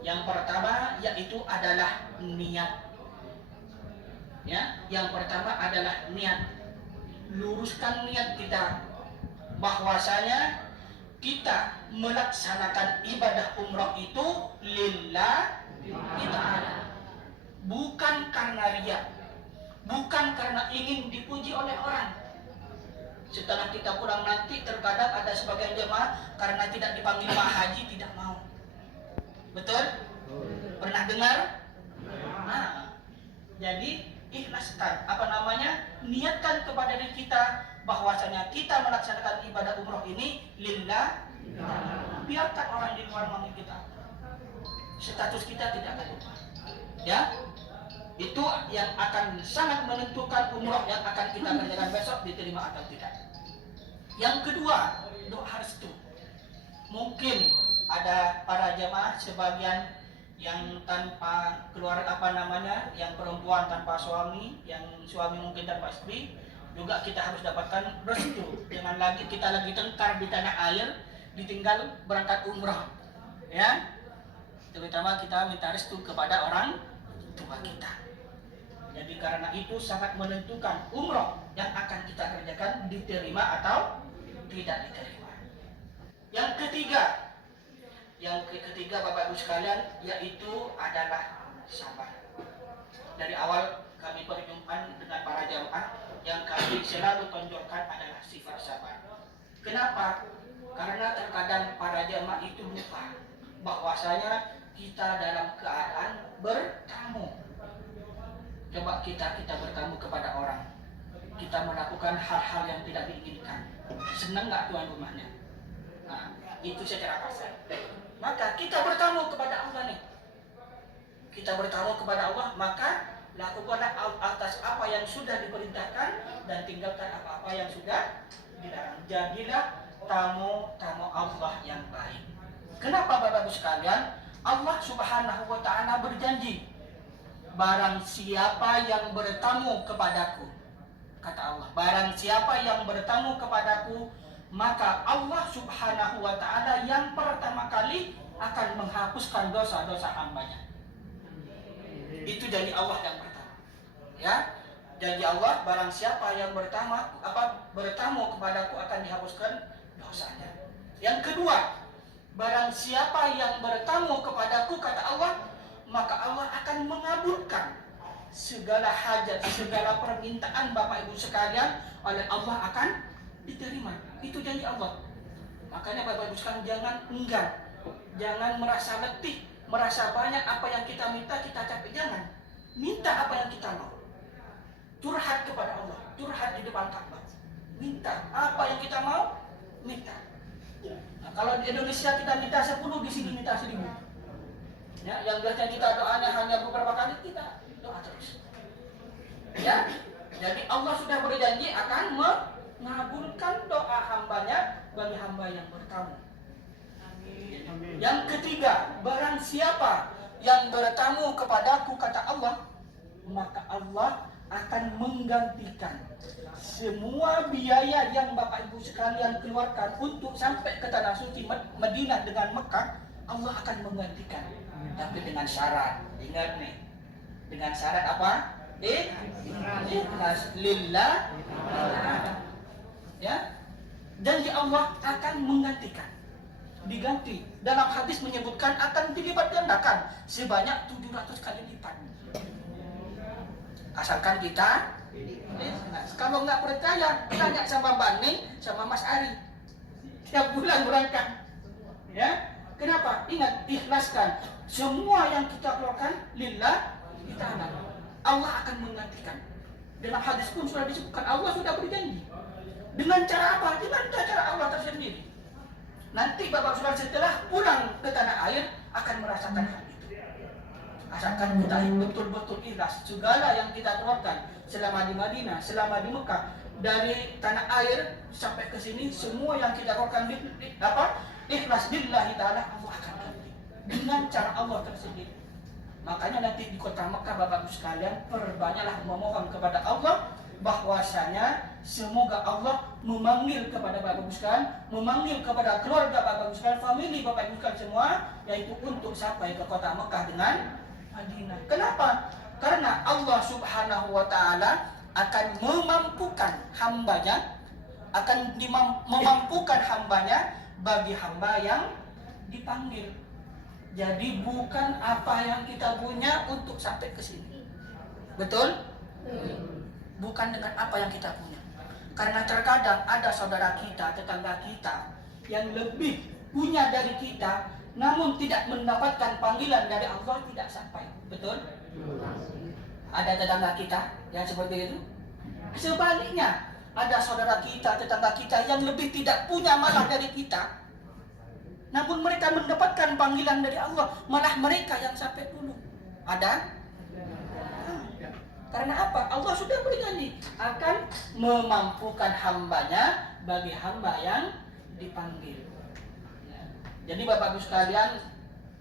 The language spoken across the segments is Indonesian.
Yang pertama yaitu adalah niat. Ya, yang pertama adalah niat. Luruskan niat kita bahwasanya kita melaksanakan ibadah umrah itu lillah ta'ala. Bukan karena riya, bukan karena ingin dipuji oleh orang. Setelah kita pulang nanti terkadang ada sebagian jemaah karena tidak dipanggil Pak Haji tidak mau. Betul? Pernah dengar? Nah, jadi ikhlaskan, niatkan kepada diri kita bahwasanya kita melaksanakan ibadah umroh ini lillah. Biarkan orang di luar manggil kita, status kita tidak akan lupa. Ya, itu yang akan sangat menentukan umroh yang akan kita kerjakan besok diterima atau tidak. Yang kedua, doa restu. Mungkin ada para jemaah sebagian yang tanpa yang perempuan tanpa suami, yang suami mungkin tanpa istri, juga kita harus dapatkan restu. Jangan lagi kita lagi tengkar di tanah air, ditinggal berangkat umrah, ya. Terutama kita minta restu kepada orang tua kita. Jadi karena itu sangat menentukan umrah yang akan kita kerjakan diterima atau tidak diterima. Yang ketiga Bapak Ibu sekalian, yaitu adalah sabar. Dari awal kami perjumpaan dengan para jamaah, yang kami selalu tonjolkan adalah sifat sabar. Kenapa? Karena terkadang para jamaah itu lupa bahwasanya kita dalam keadaan bertamu. Coba kita bertamu kepada orang, kita melakukan hal-hal yang tidak diinginkan. Senang nggak tuan rumahnya? Nah, itu secara kasar. Maka kita bertamu kepada Allah nih. Kita bertamu kepada Allah, maka lakukanlah atas apa yang sudah diperintahkan dan tinggalkan apa-apa yang sudah dilarang. Jadilah tamu Allah yang baik. Kenapa Bapak Ibu sekalian? Allah Subhanahu wa taala berjanji, barang siapa yang bertamu kepadaku, kata Allah, barang siapa yang bertamu kepadaku, maka Allah Subhanahu wa taala yang pertama kali akan menghapuskan dosa-dosa hambanya. Itu janji Allah yang pertama. Ya, janji Allah, barang siapa yang bertamu kepadaku akan dihapuskan dosanya. Yang kedua, barang siapa yang bertamu kepadaku, kata Allah, maka Allah akan mengabulkan segala hajat, segala permintaan Bapak Ibu sekalian oleh Allah akan diterima. Itu janji Allah. Makanya Bapak Ibu sekalian jangan enggan, jangan merasa letih, merasa banyak apa yang kita minta kita capek. Jangan minta apa yang kita mau. Curhat kepada Allah, curhat di depan Ka'bah. Minta apa yang kita mau, minta. Nah, kalau di Indonesia kita minta 10, di sini minta 1000. Ya, yang biasanya kita doanya hanya beberapa kali, kita doa terus. Ya, jadi Allah sudah berjanji akan mengabulkan doa hambanya bagi hamba yang bertamu. Amin. Yang ketiga, barang siapa yang bertamu kepadaku, kata Allah, maka Allah akan menggantikan semua biaya yang Bapak Ibu sekalian keluarkan untuk sampai ke tanah suci Madinah dengan Mekah. Allah akan menggantikan, tapi dengan syarat. Ingat nih, dengan syarat apa? Ikhlas lillah. Ya, janji Allah akan menggantikan, diganti. Dalam hadis menyebutkan akan dilipat gandakan sebanyak 700 kali lipat. Asalkan kita ikhlas. Kalau nggak percaya, tanya sama Bani, sama Mas Ari. Tiap bulan berangkat. Ya, kenapa? Ingat, ikhlaskan. Semua yang kita keluarkan lillah ta'ala. Allah akan menggantikan. Dalam hadis pun sudah disebutkan, Allah sudah berjanji. Dengan cara apa? Dengan cara Allah tersendiri. Nanti Bapak Saudara setelah pulang ke tanah air akan merasakan hal itu. Asalkan kita betul-betul ikhlas. Segala yang kita keluarkan selama di Madinah, selama di Mekah, dari tanah air sampai ke sini, semua yang kita keluarkan ikhlas lillahi ta'ala, Allah akan ganti dengan cara Allah tersendiri. Makanya nanti di kota Mekah Bapak Ibu sekalian, perbanyaklah memohon kepada Allah bahwasanya semoga Allah memanggil kepada Bapak Ibu sekalian, memanggil kepada keluarga Bapak Ibu sekalian, famili Bapak Ibu sekalian semua, yaitu untuk sampai ke kota Mekah dengan Madinah. Kenapa? Karena Allah Subhanahu wa Ta'ala akan memampukan hambanya, memampukan hambanya bagi hamba yang dipanggil. Jadi bukan apa yang kita punya untuk sampai ke sini. Betul? Bukan dengan apa yang kita punya. Karena terkadang ada saudara kita, tetangga kita yang lebih punya dari kita, namun tidak mendapatkan panggilan dari Allah, tidak sampai. Betul? Ada tetangga kita yang seperti itu. Sebaliknya, ada saudara kita, tetangga kita yang lebih tidak punya malah dari kita, namun mereka mendapatkan panggilan dari Allah, malah mereka yang sampai dulu. Ada? Karena apa? Allah sudah berjanji akan memampukan hambanya bagi hamba yang dipanggil. Jadi Bapak Ibu sekalian,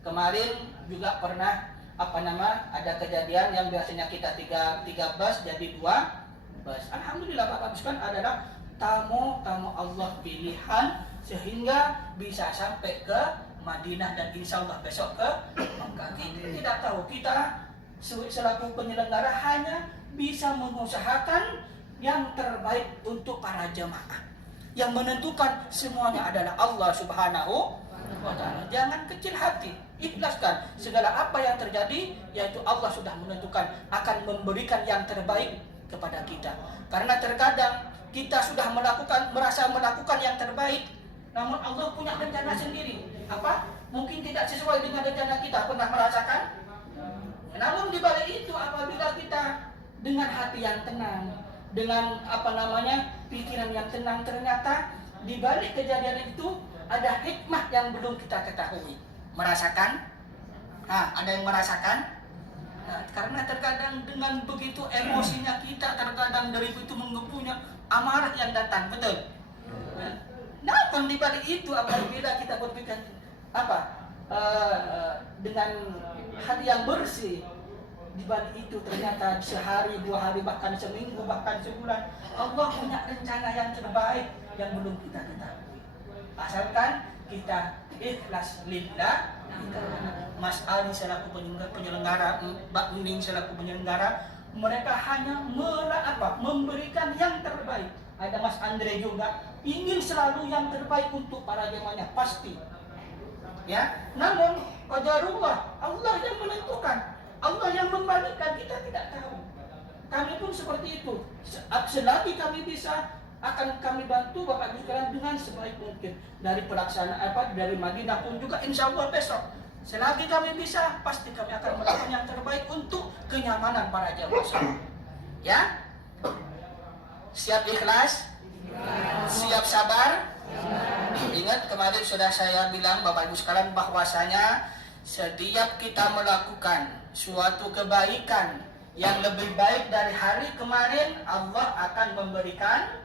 kemarin juga pernah ada kejadian yang biasanya kita 3 bus jadi 2 bus. Alhamdulillah Bapak Ibu sekalian adalah tamu Allah pilihan sehingga bisa sampai ke Madinah dan insya Allah besok ke Mekah. Kita tidak tahu, kita selaku penyelenggara hanya bisa mengusahakan yang terbaik untuk para jemaah. Yang menentukan semuanya adalah Allah Subhanahu wa Ta'ala. Jangan kecil hati, ikhlaskan segala apa yang terjadi, yaitu Allah sudah menentukan akan memberikan yang terbaik kepada kita. Karena terkadang kita sudah merasa melakukan yang terbaik, namun Allah punya rencana sendiri. Apa? Mungkin tidak sesuai dengan rencana kita. Pernah merasakan? Namun di balik itu, apabila kita dengan hati yang tenang, dengan pikiran yang tenang, ternyata di balik kejadian itu ada hikmah yang belum kita ketahui. Merasakan? Ada yang merasakan? Karena terkadang dengan begitu emosinya kita, terkadang dari itu menggebunya amarah yang datang, betul? Namun di balik itu, apabila kita berpikir dengan hati yang bersih, di balik itu ternyata sehari, 2 hari, bahkan seminggu, bahkan sebulan, Allah punya rencana yang terbaik yang belum kita ketahui. Asalkan kita ikhlas lillah. Mas Ali selaku penyelenggara, Mbak Nuning selaku penyelenggara, mereka hanya memberikan yang terbaik. Ada Mas Andre juga ingin selalu yang terbaik untuk para jemaahnya, pasti. Ya, namun qadarullah, Allah yang menentukan, Allah yang membalikkan, kita tidak tahu. Kami pun seperti itu. Selagi kami bisa, akan kami bantu Bapak Ibu sekalian dengan sebaik mungkin. Dari pelaksanaan dari Madinah pun juga insya Allah besok. Selagi kami bisa, pasti kami akan melakukan yang terbaik untuk kenyamanan para jamaah. Ya? Siap ikhlas? Siap sabar? Ingat kemarin sudah saya bilang Bapak Ibu sekalian bahwasanya setiap kita melakukan suatu kebaikan yang lebih baik dari hari kemarin, Allah akan memberikan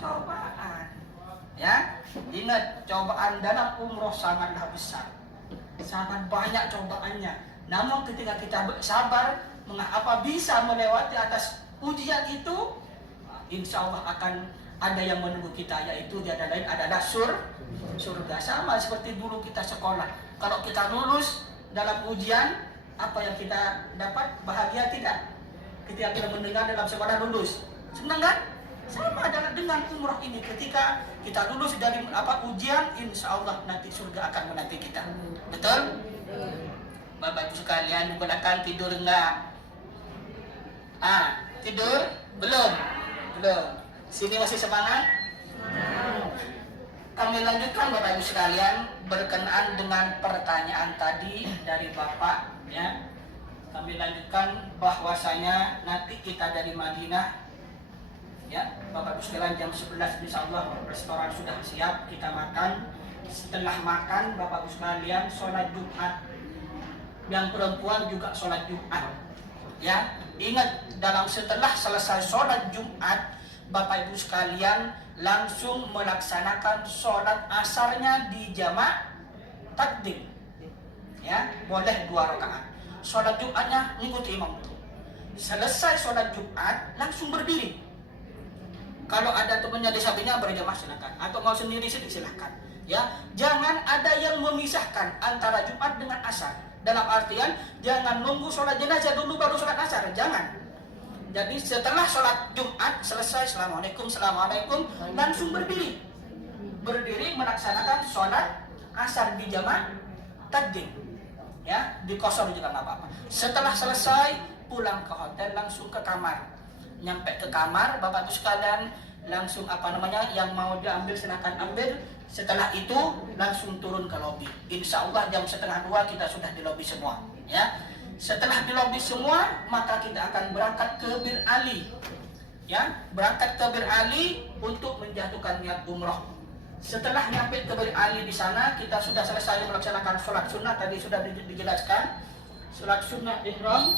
cobaan. Ya, ingat cobaan dalam umroh sangatlah besar, sangat banyak cobaannya. Namun ketika kita sabar, bisa melewati atas ujian itu, insya Allah akan ada yang menunggu kita, yaitu tiada lain adalah surga. Sama seperti dulu kita sekolah, kalau kita lulus dalam ujian, apa yang kita dapat? Bahagia tidak? Ketika kita mendengar dalam sekolah lulus, senang kan? Sama dengan umroh ini, ketika kita lulus dari ujian, insya Allah nanti surga akan menanti kita. Betul? Bapak Ibu sekalian, gunakan tidur enggak? Tidur? Belum. Sini masih semangat? Kami lanjutkan Bapak Ibu sekalian, berkenaan dengan pertanyaan tadi dari Bapak, ya. Kami lanjutkan bahwasanya nanti kita dari Madinah, ya, Bapak Ibu sekalian, jam 11 insyaallah restoran sudah siap, kita makan. Setelah makan Bapak Ibu sekalian sholat Jumat. Yang perempuan juga sholat Jumat. Ya, ingat setelah selesai sholat Jumat, Bapak Ibu sekalian langsung melaksanakan sholat asarnya di jamaah takdim. Ya, boleh 2 rakaat. Sholat Jumatnya ngikuti imam dulu. selesai sholat Jumat langsung berdiri. Kalau ada temannya disabilitas berjamaah silakan, atau mau sendiri silakan. Ya, jangan ada yang memisahkan antara Jumat dengan asar. Dalam artian jangan nunggu sholat jenazah dulu baru sholat asar, jangan. Jadi setelah sholat Jumat selesai, assalamualaikum, langsung berdiri melaksanakan sholat asar di jamaah takdim. Ya, di kosor juga nggak apa-apa. Setelah selesai pulang ke hotel langsung ke kamar. Nyampe ke kamar, Bapak Ibu sekalian, langsung yang mau diambil silakan ambil. Setelah itu langsung turun ke lobi. Insya Allah jam 1:30 kita sudah di lobi semua. Ya, setelah di lobi semua maka kita akan berangkat ke Bir Ali. Ya, berangkat ke Bir Ali untuk menjatuhkan niat umroh. Setelah nyampe ke Bir Ali di sana kita sudah selesai melaksanakan sholat sunnah, tadi sudah dijelaskan sholat sunnah ihram.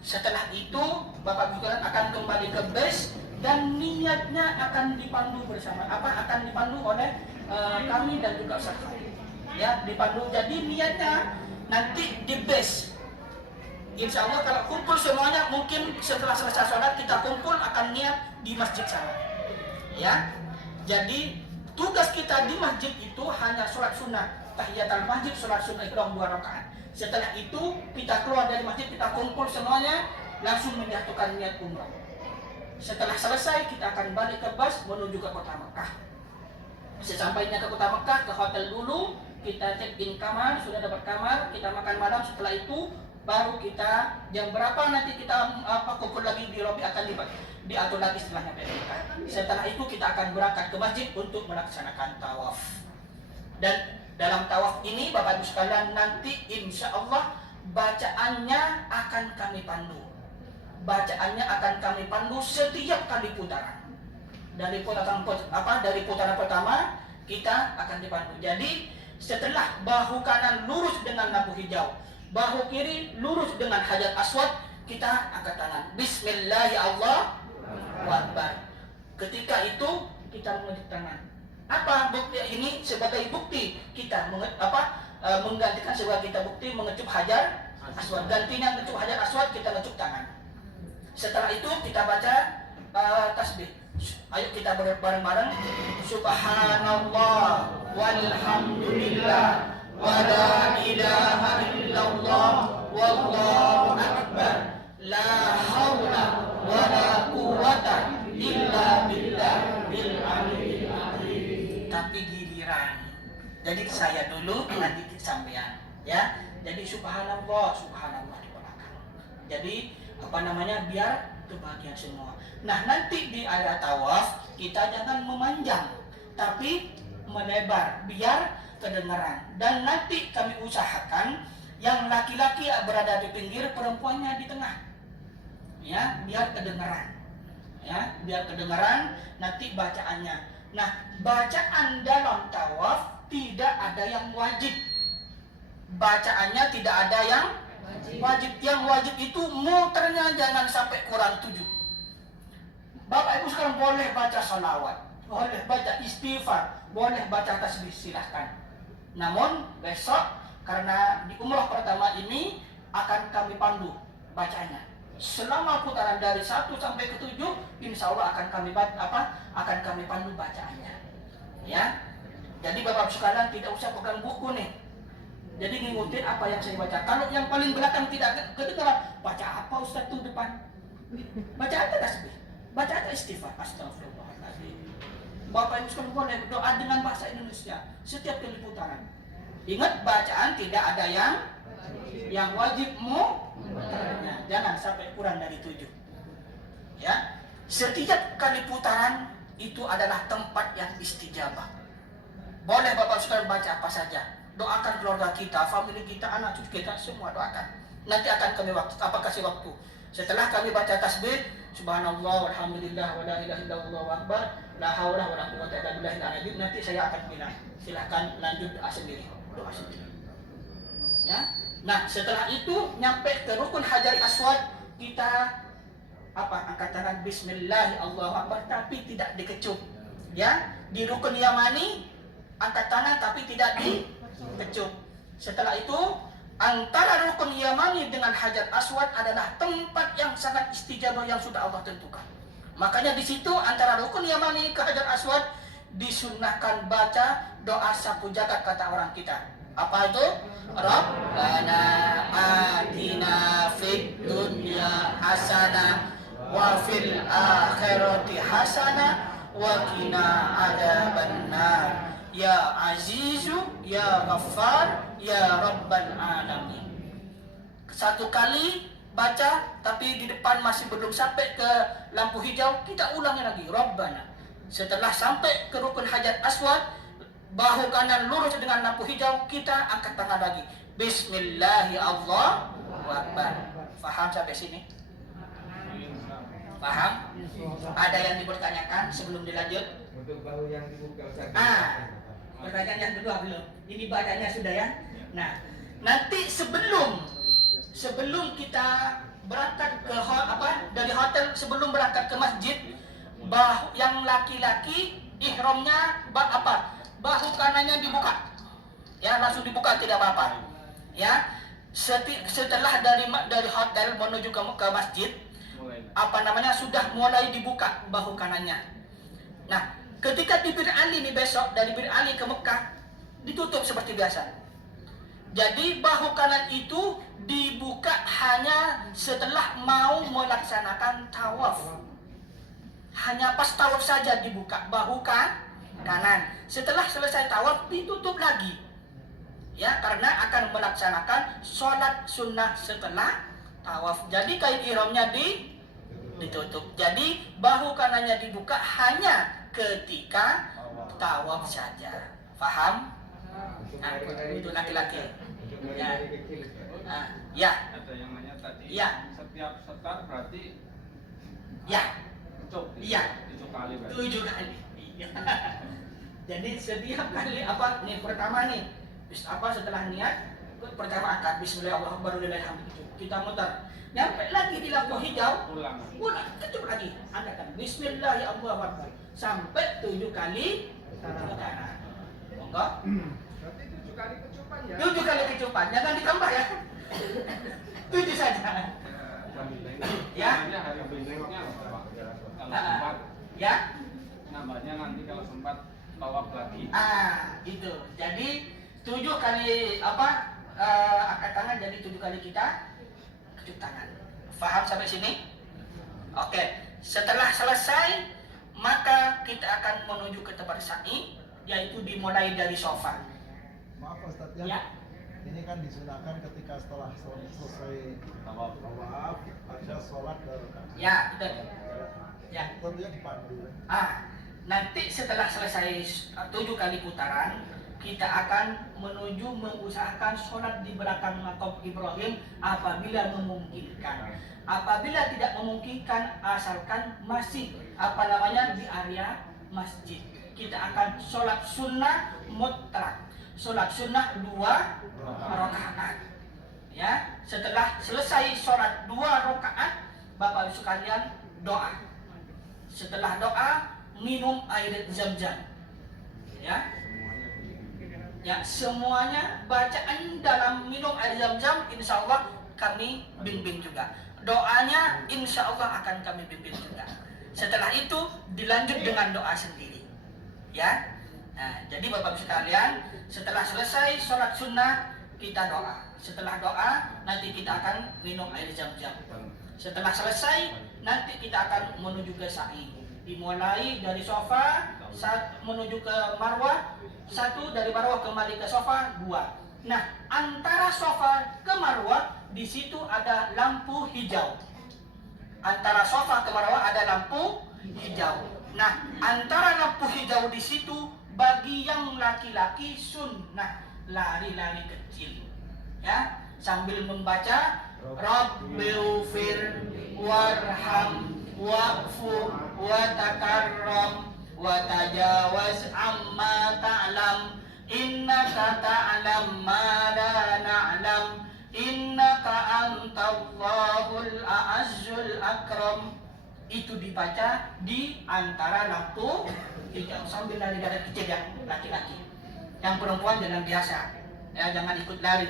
Setelah itu Bapak Ibu akan kembali ke base dan niatnya akan dipandu bersama akan dipandu oleh kami dan juga Ustaz Khalid. Ya, dipandu. Jadi niatnya nanti di base. Insya Allah kalau kumpul semuanya, mungkin setelah selesai sholat kita kumpul akan niat di masjid sana. Ya, jadi tugas kita di masjid itu hanya sholat sunnah tahiyatul masjid, sholat sunnah ihram 2 rakaat. Setelah itu kita keluar dari masjid, kita kumpul semuanya langsung menjatuhkan niat umrah. Setelah selesai kita akan balik ke bus menuju ke kota Mekah. Sesampainya ke kota Mekah, ke hotel dulu, kita check in kamar, sudah dapat kamar, kita makan malam. Setelah itu baru kita jam berapa nanti kita kumpul lagi di lobi akan diatur lagi setelah nyampe Mekah. Setelah itu kita akan berangkat ke masjid untuk melaksanakan tawaf. Dan dalam tawaf ini Bapak Ibu sekalian nanti insya Allah bacaannya akan kami pandu. Bacaannya akan kami pandu setiap kali putaran. Dari putaran pertama kita akan dipandu. Jadi setelah bahu kanan lurus dengan lampu hijau, bahu kiri lurus dengan hajar aswad, kita angkat tangan. Bismillahirrahmanirrahim. Ketika itu kita mengejut tangan. Apa bukti ini? Sebagai bukti kita menggantikan sebagai kita bukti mengecup hajar aswad. Gantinya mengecup hajar aswad, kita ngecup tangan. Setelah itu kita baca tasbih. Ayo kita bareng-bareng. Subhanallah walhamdulillah wa la ilaha illallah wallahu akbar. La haula wa la quwwata illa billahil aliyyil azim. Tapi giliran. Jadi saya dulu nanti sampean, ya. Jadi subhanallah di belakang. Jadi biar kebahagiaan semua. Nah, nanti di area tawaf kita jangan memanjang, tapi melebar biar kedengaran. Dan nanti kami usahakan yang laki-laki berada di pinggir, perempuannya di tengah. Ya, biar kedengaran. Ya, biar kedengaran nanti bacaannya. Nah, bacaan dalam tawaf tidak ada yang wajib. Bacaannya tidak ada yang wajib. Yang wajib itu muternya jangan sampai kurang 7. Bapak Ibu sekarang boleh baca salawat, boleh baca istighfar, boleh baca tasbih, silahkan. Namun besok karena di umroh pertama ini akan kami pandu bacanya. Selama putaran dari 1 sampai ke 7, insya Allah akan kami pandu bacaannya. Ya. Jadi Bapak Ibu sekalian tidak usah pegang buku nih. Jadi ngikutin apa yang saya baca. Kalau yang paling belakang tidak kedengaran, baca apa Ustaz tuh depan? Baca aja tasbih, baca aja istighfar, astagfirullahaladzim. Bapak Ibu sekalian boleh doa dengan bahasa Indonesia setiap kali putaran. Ingat, bacaan tidak ada yang wajib muternya. Jangan sampai kurang dari 7. Ya, setiap kali putaran itu adalah tempat yang istijabah. Boleh Bapak sekalian baca apa saja. Doakan keluarga kita, famili kita, anak cucu kita, semua doakan. Nanti akan kami kasih waktu. Setelah kami baca tasbih, subhanallah walhamdulillah wa la ilaha illallah wa akbar, la haula wa la quwwata illa billahil aliyyil azim. Nanti saya akan bilang, silakan lanjut doa sendiri. Ya. Nah, setelah itu nyampe ke rukun hajar aswad, kita angkat tangan bismillahirrahmanirrahim, tapi tidak dikecup. Ya, di rukun yamani angkat tangan tapi tidak dikecup. Setelah itu Antara rukun yamani dengan hajar aswad adalah tempat yang sangat istijabah yang sudah Allah tentukan. Makanya di situ antara rukun yamani ke hajar aswad disunnahkan baca doa sapu jagat kata orang kita. Apa itu? Rabbana atina fid dunya hasanah wa fil akhirati hasanah wa qina adzabannar. Ya Azizu, Ya Ghaffar, Ya Rabbal Alamin. Satu kali baca, tapi di depan masih belum sampai ke lampu hijau, kita ulangi lagi. Rabbana. Setelah sampai ke rukun hajar aswad, bahu kanan lurus dengan lampu hijau, kita angkat tangan lagi. Bismillahirrahmanirrahim. Faham sampai sini? Paham? Ada yang dipertanyakan sebelum dilanjut? Untuk bahu yang dibuka Ustaz. Pertanyaan yang kedua belum. Ini bacanya sudah ya. Nah, nanti sebelum kita berangkat ke dari hotel, sebelum berangkat ke masjid, yang laki-laki ihramnya bahu kanannya dibuka. Ya, langsung dibuka, tidak apa-apa. Ya. Setelah dari hotel menuju ke masjid, sudah mulai dibuka bahu kanannya. Nah, ketika di Bir Ali nih besok, dari Bir Ali ke Mekah, ditutup seperti biasa. Jadi bahu kanan itu dibuka hanya setelah mau melaksanakan tawaf. Hanya pas tawaf saja dibuka bahu kanan. Setelah selesai tawaf ditutup lagi. Ya, karena akan melaksanakan sholat sunnah setelah tawaf. Jadi kain ihramnya ditutup. Jadi bahu kanannya dibuka hanya ketika tawaf saja. Faham? Nah, itu laki-laki. Ya. Ya. Ada yang nanya tadi. Ya. Setiap setar berarti. Ya. Kecup. Iya. 7 kali berarti. 7 kali. Iya. Jadi setiap kali nih pertama nih, setelah niat pertama angkat Bismillahirrahmanirrahim. Kita muter. Nyampe lagi di lampu hijau, ulang, kecup lagi, angkatkan Bismillahirrahmanirrahim sampai 7 kali ke kanan. Monggo. Berarti 7 kali kecupan ya? 7 kali kecupan, jangan ditambah ya. 7 saja. Ya. Hari berikutnya Pak. Kalau sempat. Ya. Nambahnya nanti kalau sempat tawaf lagi. Itu. Jadi 7 kali angkat tangan, jadi 7 kali kita kecup tangan. Faham sampai sini? Oke. Setelah selesai, maka kita akan menuju ke tempat sa'i, yaitu dimulai dari sofa. Maaf Ustaz Ya. Ini kan disunahkan ketika setelah selesai Tawaf. ada sholat baru kan. Ya, betul. Ya. Tentunya dipandu. Nanti setelah selesai 7 kali putaran, kita akan mengusahakan sholat di belakang makam Ibrahim apabila memungkinkan. Apabila tidak memungkinkan, asalkan masih di area masjid, kita akan sholat sunnah mutlak. Sholat sunnah 2 rakaat. Ya, setelah selesai sholat 2 rakaat, Bapak Ibu sekalian doa. Setelah doa, minum air zam-zam. Ya, semuanya bacaan dalam minum air zam-zam insya Allah kami bimbing juga. Doanya insya Allah akan kami bimbing juga. Setelah itu dilanjut dengan doa sendiri. Ya. Nah, jadi Bapak Ibu sekalian, setelah selesai sholat sunnah kita doa. Setelah doa nanti kita akan minum air zam-zam. Setelah selesai nanti kita akan menuju ke sa'i. Dimulai dari sofa menuju ke Marwah. 1, dari Marwah kembali ke sofa 2. Nah, antara sofa ke Marwah di situ ada lampu hijau. Antara sofa ke Marwah ada lampu hijau. Nah, antara lampu hijau di situ bagi yang laki-laki sunnah lari-lari kecil. Ya, sambil membaca Rabbighfir warham wa'fu wa takarram wa tajawaz amma ta'lam innaka ta'lam ma la na'lam innaka antallahul a'azzul akram. Itu dibaca di antara lampu hijau sambil lari-lari kecil yang laki-laki. Yang perempuan jangan biasa, ya, jangan ikut lari.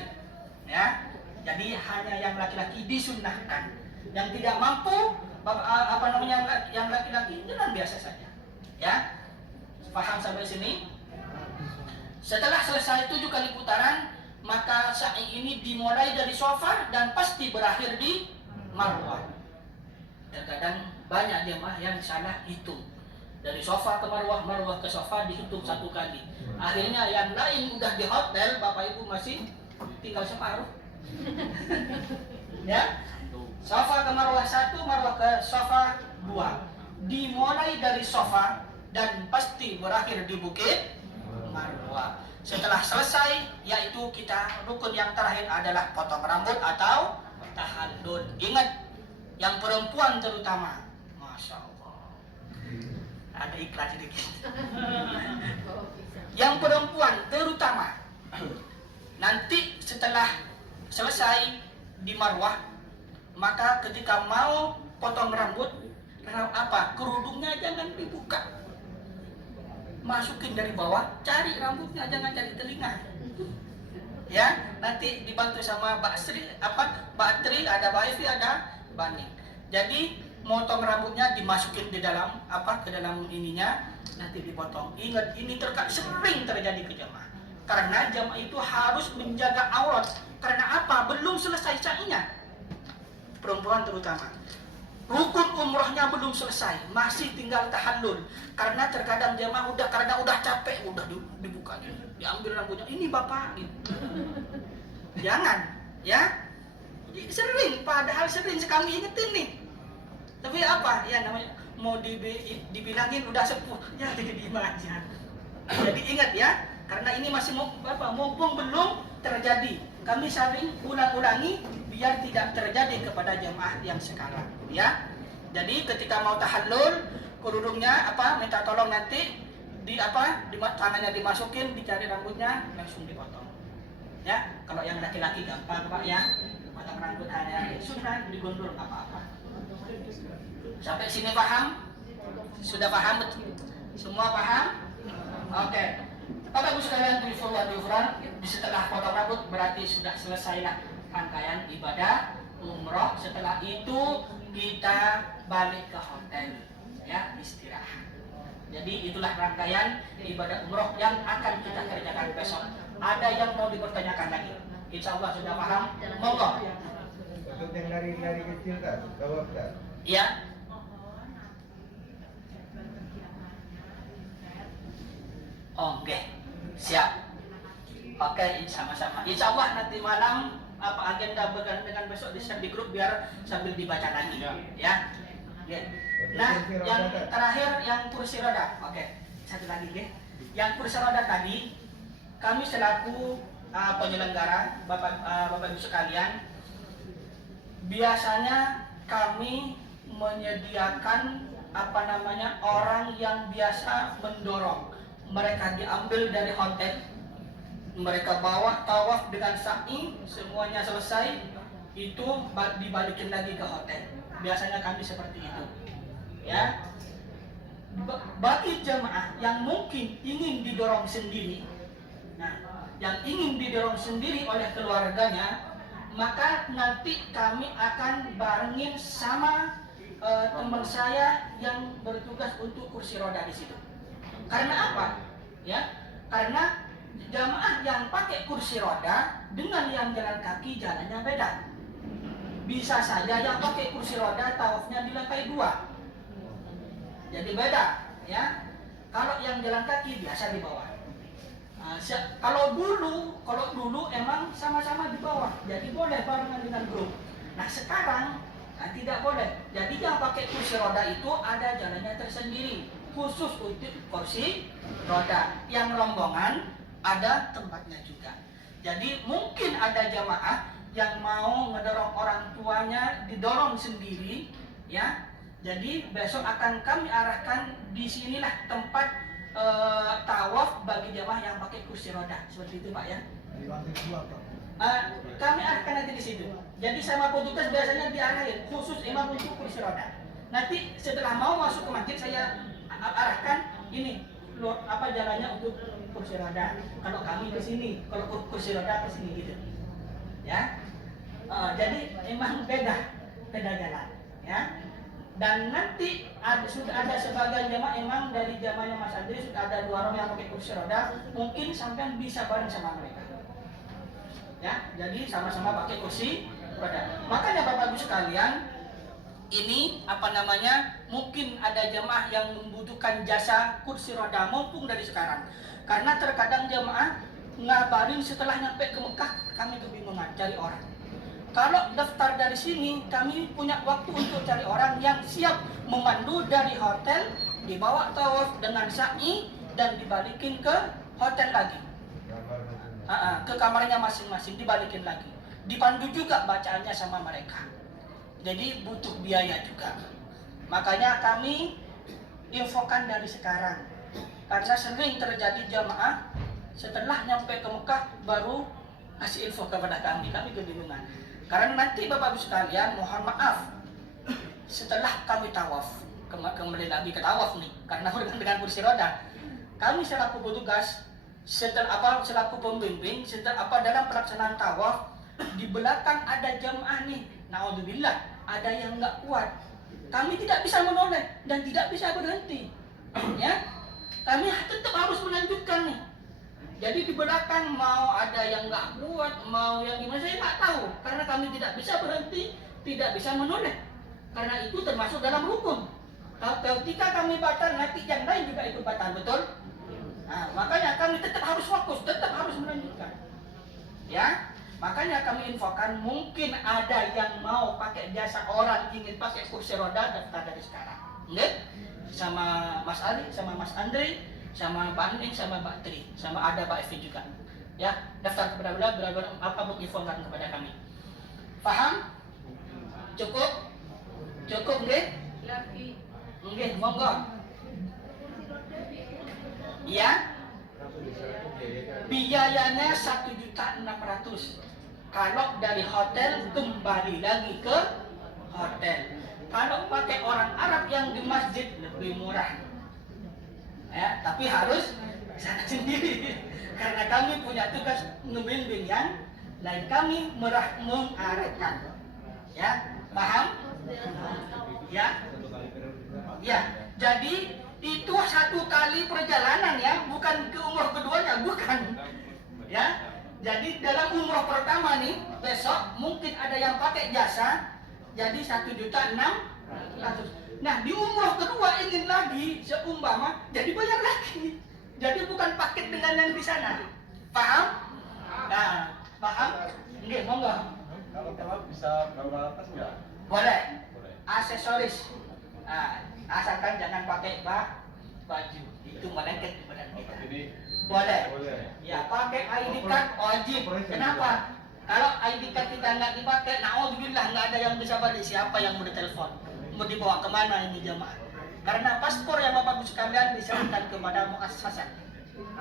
Ya, jadi hanya yang laki-laki disunnahkan. Yang tidak mampu, apa namanya, yang laki-laki dengan biasa saja. Ya, paham sampai sini? Setelah selesai 7 kali putaran, maka sa'i ini dimulai dari Shofar dan pasti berakhir di Marwah. Terkadang banyak jemaah yang salah hitung. Dari Shofar ke Marwah, Marwah ke Shofar dihitung 1 kali. Akhirnya yang lain udah di hotel, Bapak Ibu masih tinggal separuh. Ya, Shofar ke Marwah 1, Marwah ke Shofar 2. Dimulai dari Shofar dan pasti berakhir di Bukit Marwah. Setelah selesai, yaitu kita rukun yang terakhir adalah potong rambut atau tahallul. Ingat, yang perempuan terutama, Masya Allah, ada iklan sedikit. Yang perempuan terutama, nanti setelah selesai di Marwah, maka ketika mau potong rambut, kerudungnya jangan dibuka, masukin dari bawah, cari rambutnya, jangan cari telinga. Ya, nanti dibantu sama Mbak Sri, Mbak Tri, ada Mbak Evi, ada Bani. Jadi motong rambutnya dimasukin di dalam ke dalam ininya, nanti dipotong. Ingat, ini sering terjadi ke jamaah. Karena jamaah itu harus menjaga aurat. Karena apa? Belum selesai sa'inya. Perempuan terutama. Rukun umrohnya belum selesai, masih tinggal tahallul. Karena terkadang jemaah karena udah capek, udah dibuka gitu, diambil rambutnya. Ini bapak, gitu. Jangan, ya. Sering, padahal sering sekali ingetin nih. Tapi apa? Ya namanya mau dibilangin udah sepuh, ya diem aja. Jadi ingat ya, karena ini masih mumpung belum terjadi. Kami saling ulang-ulangi biar tidak terjadi kepada jemaah yang sekarang, ya. Jadi ketika mau tahallul, kerudungnya minta tolong nanti tangannya dimasukin, dicari rambutnya, langsung dipotong. Ya, kalau yang laki-laki gampang Pak ya, potong rambut hanya sunnah, digondol apa-apa. Sampai sini paham? Sudah paham? Semua paham? Oke. Bapak Ibu sekalian, setelah potong rambut berarti sudah selesailah rangkaian ibadah umroh. Setelah itu kita balik ke hotel, ya, istirahat. Jadi itulah rangkaian ibadah umroh yang akan kita kerjakan besok. Ada yang mau dipertanyakan lagi? Insya Allah sudah paham? Monggo. Untuk yang dari kecil kan, tawaf kan? Iya. Oke, siap. Oke, sama-sama. Insya Allah nanti malam agenda dengan besok di-share di grup biar sambil dibaca lagi, ya. Nah, yang terakhir yang kursi roda. Oke, satu lagi ya. Yang kursi roda tadi, kami selaku penyelenggara, Bapak Ibu sekalian, biasanya kami menyediakan orang yang biasa mendorong. Mereka diambil dari hotel, mereka bawa tawaf dengan sa'i, semuanya selesai, itu dibalikin lagi ke hotel. Biasanya kami seperti itu, ya. Bagi jemaah yang mungkin ingin didorong sendiri, nah, yang ingin didorong sendiri oleh keluarganya, maka nanti kami akan barengin sama teman saya yang bertugas untuk kursi roda di situ. Karena apa? Ya, karena jamaah yang pakai kursi roda dengan yang jalan kaki jalannya beda. Bisa saja yang pakai kursi roda tawafnya di lantai 2. Jadi beda, ya. Kalau yang jalan kaki biasa di bawah. Kalau dulu emang sama-sama di bawah, jadi boleh barengan dengan grup. Nah sekarang tidak boleh. Jadi yang pakai kursi roda itu ada jalannya tersendiri, khusus untuk kursi roda. Yang rombongan ada tempatnya juga. Jadi mungkin ada jamaah yang mau mendorong orang tuanya didorong sendiri, ya. Jadi besok akan kami arahkan di sinilah tempat tawaf bagi jamaah yang pakai kursi roda, seperti itu Pak ya. Di lantai 2 Pak. Kami arahkan nanti di situ. Jadi sama petugas biasanya diarahin khusus emang untuk kursi roda. Nanti setelah mau masuk ke masjid saya arahkan ini jalannya untuk kursi roda. Kalau kami ke sini, kalau kursi roda ke sini gitu. Ya. ya. Jadi memang beda jalan, ya. Dan nanti sudah ada sebagian jemaah emang dari jamaahnya Mas Andri sudah ada 2 orang yang pakai kursi roda, mungkin sampai bisa bareng sama mereka. Ya, jadi sama-sama pakai kursi roda. Makanya Bapak Ibu sekalian, ini mungkin ada jemaah yang membutuhkan jasa kursi roda mumpung dari sekarang. Karena terkadang jemaah ngabarin setelah nyampe ke Mekah, kami kebingungan cari orang. Kalau daftar dari sini, kami punya waktu untuk cari orang yang siap memandu dari hotel, dibawa tawaf dengan sa'i dan dibalikin ke hotel lagi. Ke kamarnya masing-masing dibalikin lagi. Dipandu juga bacaannya sama mereka. Jadi butuh biaya juga. Makanya kami infokan dari sekarang. Karena sering terjadi jamaah setelah nyampe ke Mekah baru kasih info kepada kami kebingungan. Karena nanti Bapak Ibu sekalian, mohon maaf, setelah kami tawaf, kembali lagi ke tawaf nih, karena dengan kursi roda, kami selaku petugas, selaku pembimbing, dalam pelaksanaan tawaf, di belakang ada jamaah nih, naudzubillah, ada yang nggak kuat, kami tidak bisa menoleh dan tidak bisa berhenti, ya, kami tetap harus melanjutkan nih. Jadi di belakang mau ada yang nggak kuat, mau yang gimana saya nggak tahu, karena kami tidak bisa berhenti, tidak bisa menoleh, karena itu termasuk dalam rukun. Ketika kami batal, nanti yang lain juga ikut batal, betul? Nah, makanya kami tetap harus fokus, tetap harus melanjutkan. Ya, makanya kami infokan mungkin ada yang mau pakai jasa orang ingin pakai kursi roda, daftar dari sekarang. Lihat, sama Mas Ali, sama Mas Andri, sama Mbak Ning, sama Mbak Tri, sama ada Mbak Evi juga. Ya, daftar kepada beliau, apa menginfokan kepada kami. Paham? Cukup? Cukup nggih? Nggih, monggo. Iya? Biayanya 1.600.000. Kalau dari hotel kembali lagi ke hotel. Kalau pakai orang Arab yang di masjid lebih murah. Ya, tapi harus sana sendiri karena kami punya tugas membimbing yang lain, kami mengarahkan. Ya, paham? Ya, ya. Jadi itu 1 kali perjalanan ya, bukan ke umroh keduanya, bukan. Ya, jadi dalam umroh pertama nih besok mungkin ada yang pakai jasa, jadi 1.600.000. Nah, di umroh kedua ingin lagi seumpama jadi bayar lagi. Jadi bukan paket dengan yang di sana. Paham? Nah, paham? Nggih, monggo. Kalau tawaf bisa bawa tas nggak? Boleh. Aksesoris. Nah, asalkan jangan pakai baju. Itu melengket di badan kita. Boleh. Ya, pakai ID card wajib. Kenapa? Kalau ID card kita nggak dipakai, naudzubillah nggak ada yang bisa balik. Siapa yang mau ditelepon? Mau dibawa kemana ini jamaah? Karena paspor yang Bapak Ibu sekalian diserahkan kepada muassasah,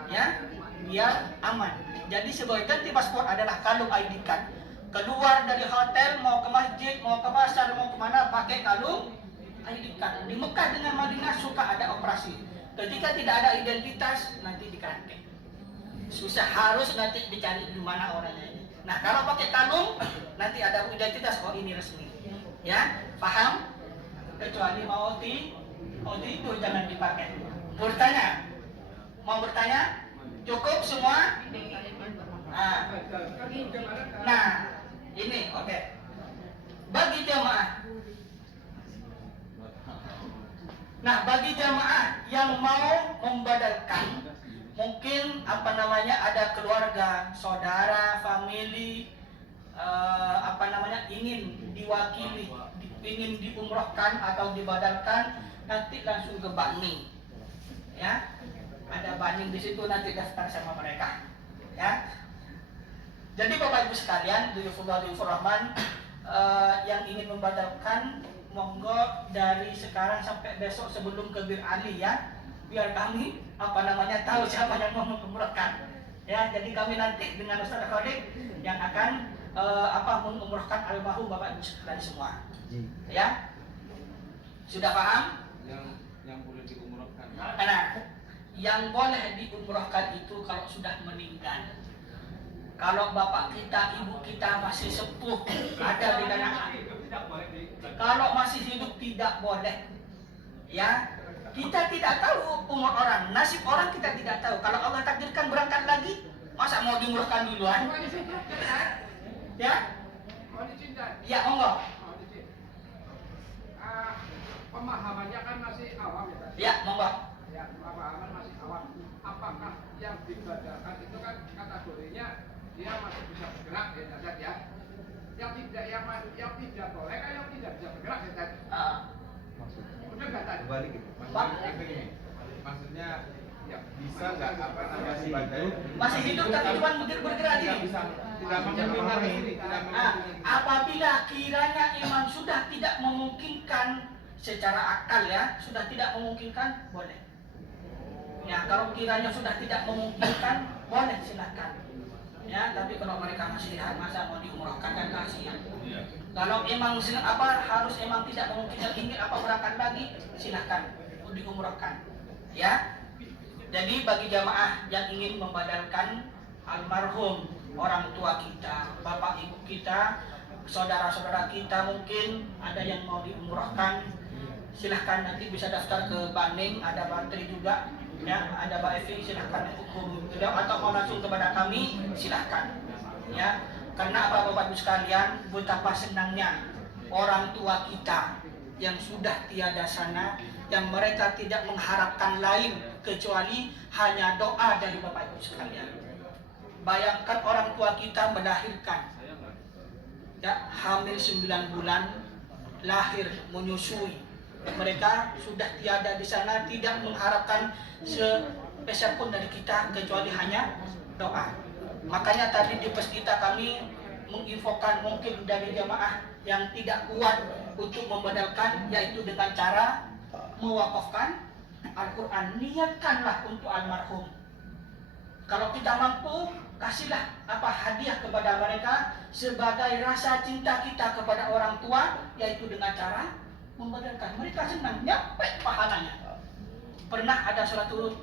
ya, biar aman. Jadi sebagai ganti paspor adalah kalung ID card. Keluar dari hotel mau ke masjid, mau ke pasar, mau kemana pakai kalung ID card. Di Mekah dengan Madinah suka ada operasi. Ketika tidak ada identitas nanti dikerangkeng. Susah, harus nanti dicari di mana orangnya ini. Nah, kalau pakai kalung nanti ada identitas, oh ini resmi. Ya, paham? Kecuali mau itu jangan dipakai. Bertanya, mau bertanya? Cukup semua? Nah, ini oke. Bagi jamaah yang mau membadalkan, mungkin ada keluarga, saudara, famili, ingin diwakili, ingin diumrohkan atau dibadalkan, nanti langsung ke Baning, ya, ada Baning di situ, nanti daftar sama mereka, ya. Jadi Bapak Ibu sekalian, duyufullah rahman, yang ingin membadalkan, monggo dari sekarang sampai besok sebelum ke Bir Ali ya, biar kami tahu siapa yang mau mengumrohkan, ya. Jadi kami nanti dengan Ustaz Khalid yang akan mengumrohkan almarhum Bapak Ibu sekalian semua. Ya, sudah paham? Yang boleh diumrohkan. Nah, yang boleh diumrohkan itu kalau sudah meninggal. Kalau bapak kita, ibu kita masih sepuh, ada di dalam. Kalau masih hidup tidak boleh. Ya, kita tidak tahu umur orang, nasib orang kita tidak tahu. Kalau Allah takdirkan berangkat lagi, masa mau diumurkan duluan? Ya? Ya, monggo. Pemahamannya kan masih awam ya. Ya, monggo. Ya, pemahaman masih awam. Apakah yang dibadalkan itu kan kategorinya dia masih bisa bergerak ya, Dad ya? Yang tidak boleh kan yang tidak bisa bergerak ya, Dad? Udah nggak tadi? Kembali gitu. Maksudnya gini, maksudnya ya bisa nggak apa namanya si badai Masih hidup tapi cuma bergerak tidak ini. bisa tidak memungkinkan di sini, tidak memungkinkan. Apabila kiranya imam sudah tidak memungkinkan secara akal ya, sudah tidak memungkinkan, boleh. Ya, kalau kiranya sudah tidak memungkinkan, boleh silakan. Ya, tapi kalau mereka masih sehat, masa mau diumrohkan kan kasihan. Kalau emang harus emang tidak memungkinkan ingin berangkat lagi, silakan diumrohkan. Ya. Jadi bagi jamaah yang ingin membadalkan almarhum orang tua kita, bapak ibu kita, saudara-saudara kita mungkin ada yang mau diumrohkan, silahkan nanti bisa daftar ke Baning, ada Bantri juga, ya, ada Mbak Evi, silahkan hukum beliau atau mau langsung kepada kami, silahkan, ya, karena Bapak Ibu sekalian, betapa senangnya orang tua kita yang sudah tiada sana, yang mereka tidak mengharapkan lain kecuali hanya doa dari Bapak Ibu sekalian. Bayangkan orang tua kita melahirkan, ya, hamil 9 bulan, lahir, menyusui. Mereka sudah tiada di sana, tidak mengharapkan sepeser pun dari kita kecuali hanya doa. Makanya tadi di kita kami menginfokan mungkin dari jamaah yang tidak kuat untuk membadalkan, yaitu dengan cara mewakafkan Al-Quran. Niatkanlah untuk almarhum. Kalau kita mampu, kasihlah hadiah kepada mereka sebagai rasa cinta kita kepada orang tua, yaitu dengan cara membadalkan. Mereka senang, nyampe pahalanya. Pernah ada suatu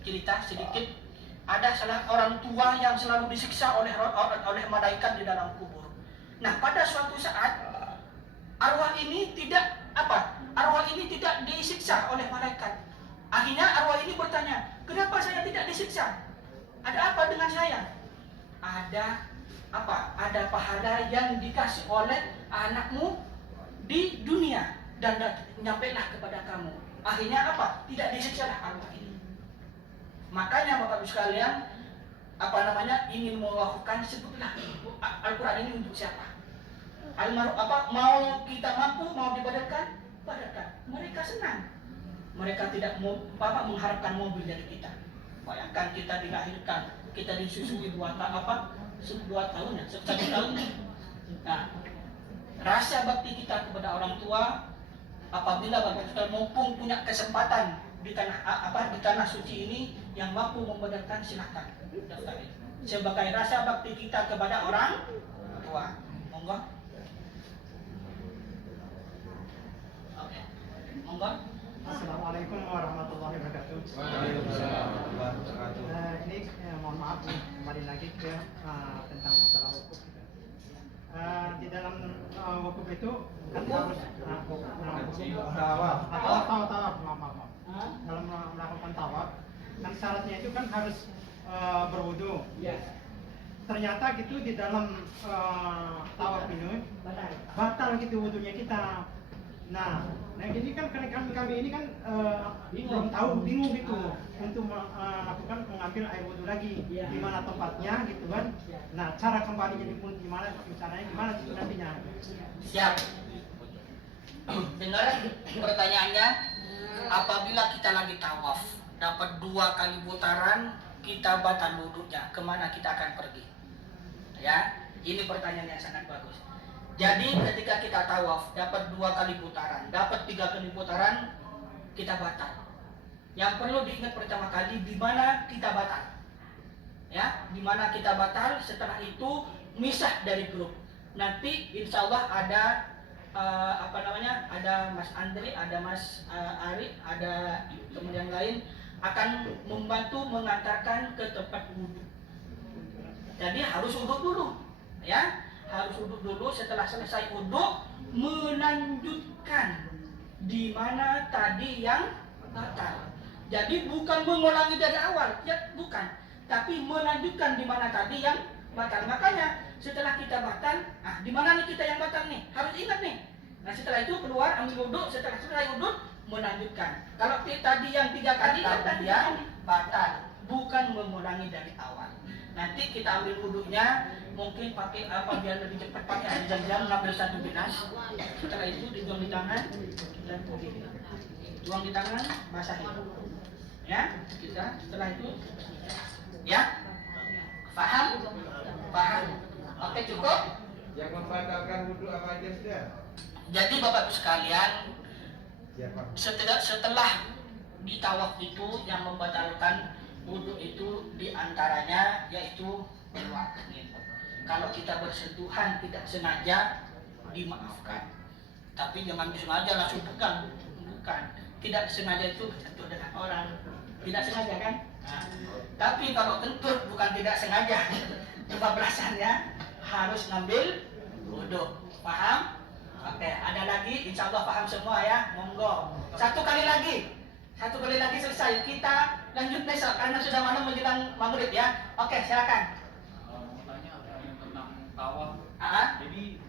cerita sedikit, ada salah orang tua yang selalu disiksa oleh malaikat di dalam kubur. Nah, pada suatu saat arwah ini tidak disiksa oleh malaikat. Akhirnya arwah ini bertanya, kenapa saya tidak disiksa? Ada apa dengan saya? Ada pahala yang dikasih oleh anakmu di dunia dan nyampailah kepada kamu. Akhirnya tidak disiksa arwah ini. Makanya Bapak Ibu sekalian, ingin mewakafkan, sebutlah Al-Quran ini untuk siapa? Mau kita mampu, mau dibadalkan, badalkan. Mereka senang. Mereka tidak mengharapkan mobil dari kita. Bayangkan kita dilahirkan, kita disusui 2 tahun ya, 1 tahun. Nah, rasa bakti kita kepada orang tua, apabila Bapak Ibu mumpung punya kesempatan di tanah suci ini yang mampu membadalkan, silahkan daftarin sebagai rasa bakti kita kepada orang tua. Monggo. Oke. Monggo. Assalamualaikum warahmatullahi wabarakatuh. Waalaikumsalam warahmatullahi wabarakatuh. Ini mohon maaf kembali lagi ke tentang masalah wukuf. Di dalam wukuf itu kan harus Tawaf. tawaf, maaf. Dalam melakukan tawaf kan syaratnya itu kan harus berwudu. Ternyata gitu di dalam tawaf ini batal gitu wudunya kita. Nah jadi kan kami ini kan belum tahu, bingung gitu untuk mengambil air wudhu lagi di mana tempatnya gitu kan. Nah cara kembalinya pun gimana, caranya gimana itu nantinya? Siap. Dengar pertanyaannya, apabila kita lagi tawaf dapat 2 kali putaran, kita batal wudhunya, kemana kita akan pergi? Ya, ini pertanyaan yang sangat bagus. Jadi ketika kita tawaf dapat 2 kali putaran, dapat 3 kali putaran, kita batal. Yang perlu diingat pertama kali di mana kita batal. Ya, di mana kita batal. Setelah itu misah dari grup. Nanti insya Allah ada ada Mas Andri, ada Mas Ari, ada teman yang lain akan membantu mengantarkan ke tempat wudhu. Jadi harus uduk dulu, ya, harus uduk dulu. Setelah selesai uduk, melanjutkan di mana tadi yang batal. Jadi bukan mengulangi dari awal, ya bukan, tapi melanjutkan di mana tadi yang batal. Makanya setelah kita batal, di mana nih kita yang batal nih? Harus ingat nih. Nah setelah itu keluar ambil wudhu, setelah selesai wudhu melanjutkan. Kalau tadi yang 3 kali tadi yang batal, bukan mengulangi dari awal. Nanti kita ambil wudhunya, mungkin pakai apa biar lebih cepat, pakai air zam-zam, ngambil 1 gelas. Setelah itu dituang di tangan dan tuang di tangan, basahin. Ya, kita setelah itu, ya, paham? Paham? Oke cukup. Yang membatalkan wudhu apa aja sudah? Jadi Bapak Ibu sekalian, Siapa? setelah di tawaf itu yang membatalkan wudhu itu diantaranya yaitu keluar angin. Kalau kita bersentuhan tidak sengaja dimaafkan, tapi jangan disengaja langsung pegang, bukan. Tidak sengaja itu sentuh dengan orang, tidak sengaja kan? Nah, tapi kalau kentut bukan tidak sengaja, kebablasannya harus ngambil wudhu. Paham? Oke, ada lagi, insya Allah paham semua ya, monggo. Satu kali lagi selesai. Kita lanjut besok karena sudah malam menjelang maghrib ya. Oke, silakan. Mau tanya tentang tawaf. Jadi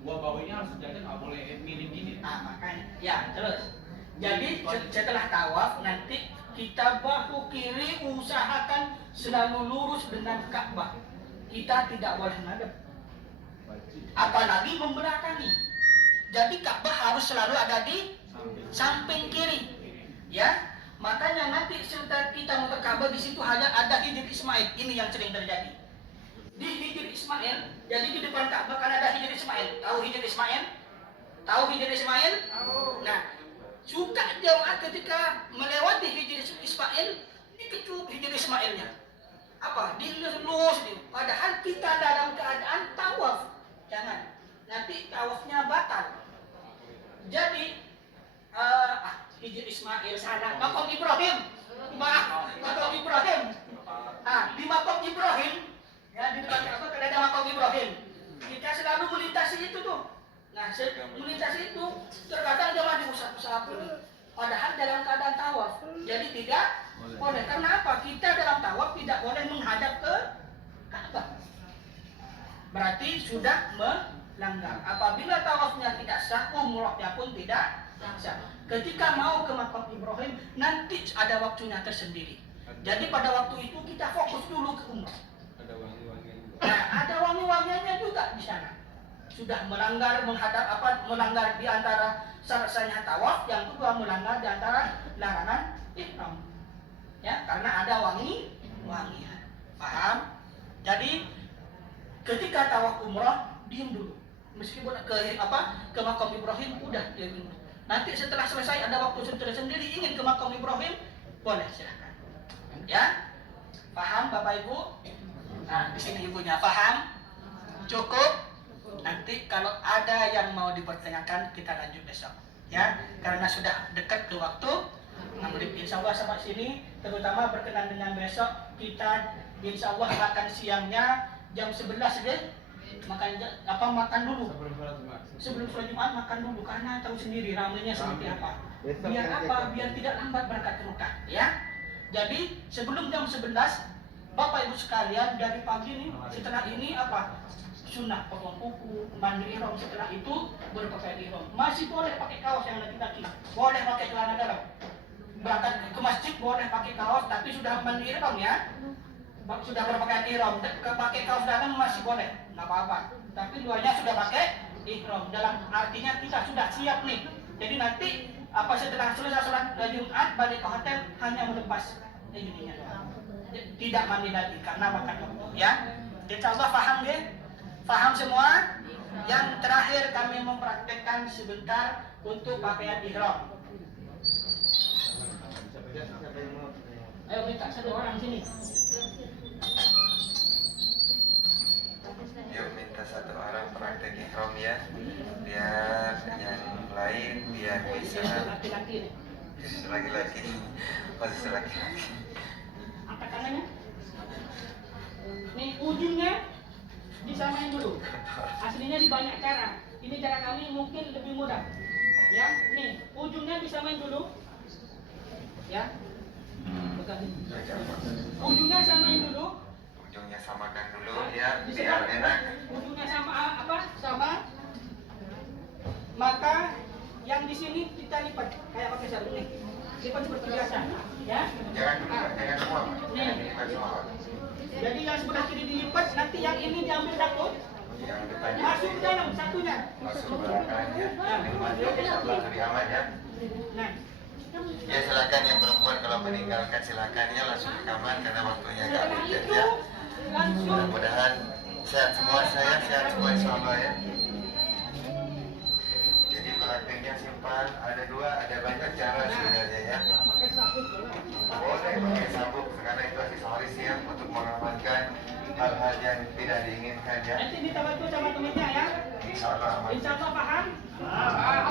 Gua bawainnya harus sejajar, nggak boleh miring gini. makanya, ya terus. Jadi setelah tawaf nanti kita bahu kiri usahakan selalu lurus dengan Ka'bah. Kita tidak boleh ngadep, apalagi membelakangi. Jadi Ka'bah harus selalu ada di samping kiri, ya. Makanya nanti setelah kita mau ke Ka'bah di situ hanya ada Hijr Ismail. Ini yang sering terjadi. Di Hijr Ismail, jadi di depan Ka'bah kan ada Hijr Ismail. Tahu Hijr Ismail? Tahu Hijr Ismail? Nah, suka jemaah ketika melewati Hijr Ismail, dikecup Hijr Ismailnya. Apa? Dilus nih. Padahal kita dalam keadaan tawaf. Jangan. Nanti tawafnya batal. Jadi Hijr Ismail sana, Maqam Ibrahim. Maqam Ibrahim. Di Maqam Ibrahim, ya di depan Ka'bah kan ada Maqam Ibrahim. Kita selalu melintasi itu tuh. Nah, melintasi itu terkadang jemaah diusap-usap. Padahal dalam keadaan tawaf. Jadi tidak boleh. Karena apa? Kita dalam tawaf tidak boleh menghadap ke Ka'bah. Berarti sudah melanggar. Apabila tawafnya tidak sah, umrahnya pun tidak sah. Ketika mau ke Maqam Ibrahim, nanti ada waktunya tersendiri. Jadi pada waktu itu kita fokus dulu ke umrah. Ada wangi-wangian juga. Nah, ada wangi-wangiannya juga di sana. Sudah melanggar melanggar di antara syarat-syaratnya tawaf, yang kedua melanggar di antara larangan ihram. Ya, karena ada wangi-wangian. Paham? Jadi ketika tawaf umrah diam dulu. Meskipun ke Maqam Ibrahim udah diam dulu. Nanti setelah selesai ada waktu sendiri ingin ke Maqam Ibrahim, boleh silakan. Ya? Paham Bapak Ibu? Nah, di sini ibunya paham? Cukup? Nanti kalau ada yang mau dipertanyakan kita lanjut besok. Ya, karena sudah dekat ke waktu maghrib. Insya Allah sampai sini, terutama berkenan dengan besok kita insya Allah makan siangnya jam 11 deh. Makan dulu. Sebelum sholat Jumat makan dulu karena tahu sendiri ramainya seperti apa. Biar apa? Biar tidak lambat berangkat ke Mekah, ya. Jadi sebelum jam 11 Bapak Ibu sekalian dari pagi nih setelah ini sunnah potong kuku, mandi ihram, setelah itu berpakaian ihram. Masih boleh pakai kaos yang laki-laki, boleh pakai celana dalam. Berangkat ke masjid boleh pakai kaos, tapi sudah mandi ihram ya. Sudah berpakaian ihram, pakai kaos dalam masih boleh, nggak apa-apa. Tapi luarnya sudah pakai ihram. Dalam artinya kita sudah siap nih. Jadi nanti setelah selesai sholat Jumat balik ke hotel hanya melepas ininya doang. Tidak mandi lagi karena makan waktu, ya. Insya Allah paham ya? Paham semua? Yang terakhir kami mempraktekkan sebentar untuk pakaian ihram. Ayo minta 1 orang sini. Yuk minta 1 orang praktek ihram ya, biar yang lain biar bisa Laki-laki nih. laki-laki, posisi laki-laki. Angkat tangannya. Nih ujungnya disamain dulu. Aslinya di banyak cara. Ini cara kami mungkin lebih mudah. Ya, nih ujungnya disamain dulu. Ya. Ujungnya samain dulu. Ujungnya samakan dulu ya, Di biar sebelah enak. ujungnya sama apa? Sama. Maka yang di sini kita lipat kayak pakai sarung nih. Lipat seperti biasa, ya. Jangan dulu, Pak. Jangan semua, Pak. Nih. Jangan dilipat semua, Pak. Jadi yang sebelah kiri dilipat, nanti yang ini diambil satu, Yang depannya masuk ke dalam satunya. masuk ke belakang ya. Nikmati insyaallah lebih aman ya. Nah, Ya silakan yang perempuan kalau meninggalkan silakan ya langsung ke kamar karena waktunya agak setelah limited itu ya. langsung Mudah-mudahan sehat semua saya, sehat semua insyaallah ya. Jadi prakteknya simpel, ada dua, ada banyak cara sebenarnya ya. pakai sabuk dulu. Boleh pakai sabuk karena itu aksesoris ya untuk mengamankan hal-hal yang tidak diinginkan ya. Nanti ditawarkan sama temennya ya. Insyaallah aman. Insya Allah paham? Paham.